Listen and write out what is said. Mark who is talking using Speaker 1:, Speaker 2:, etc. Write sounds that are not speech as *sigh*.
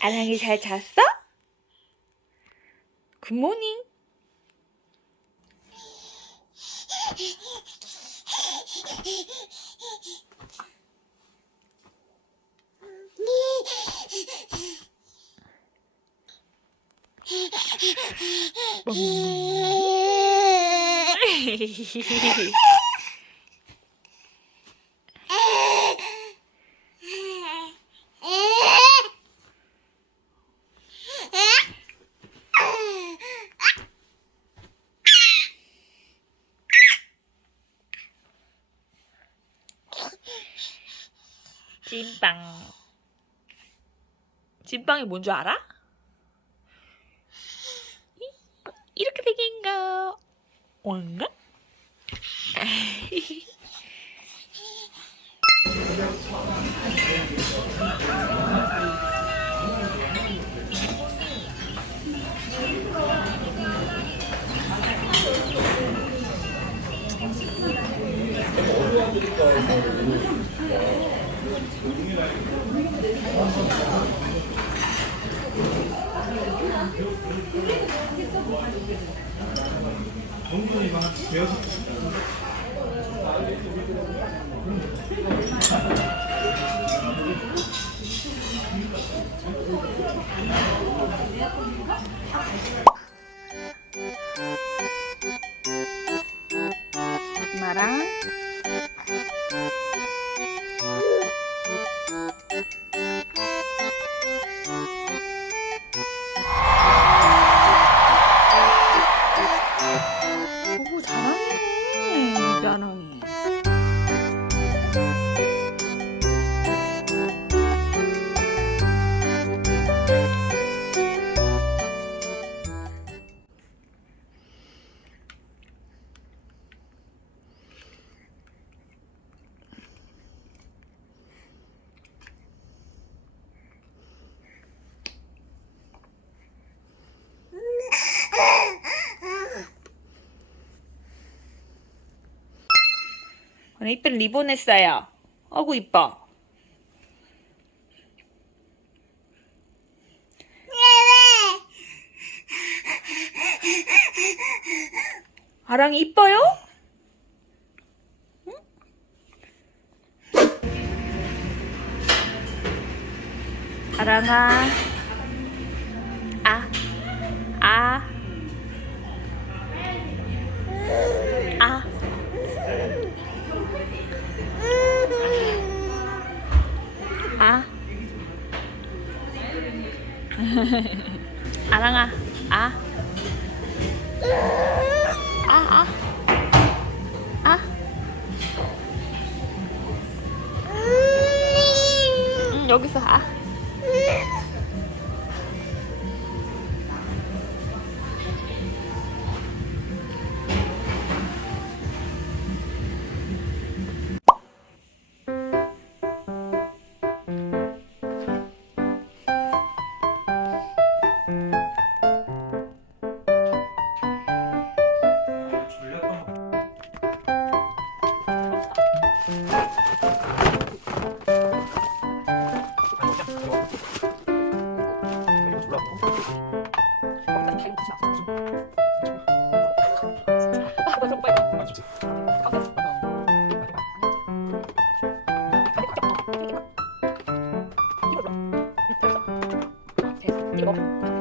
Speaker 1: 아랑이 잘 잤어? 굿모닝. Bum. *laughs* 찐빵. 찐빵이 뭔 줄 알아? 이렇게 생긴 거. 뭔가? *laughs* 엄마랑 잘 오늘 이쁜 리본 했어요 어구 이뻐 아랑이 이뻐요? 응? 아랑아 아 아랑아, 아. 아, 아. 아. 응, 여기서 아. 이거.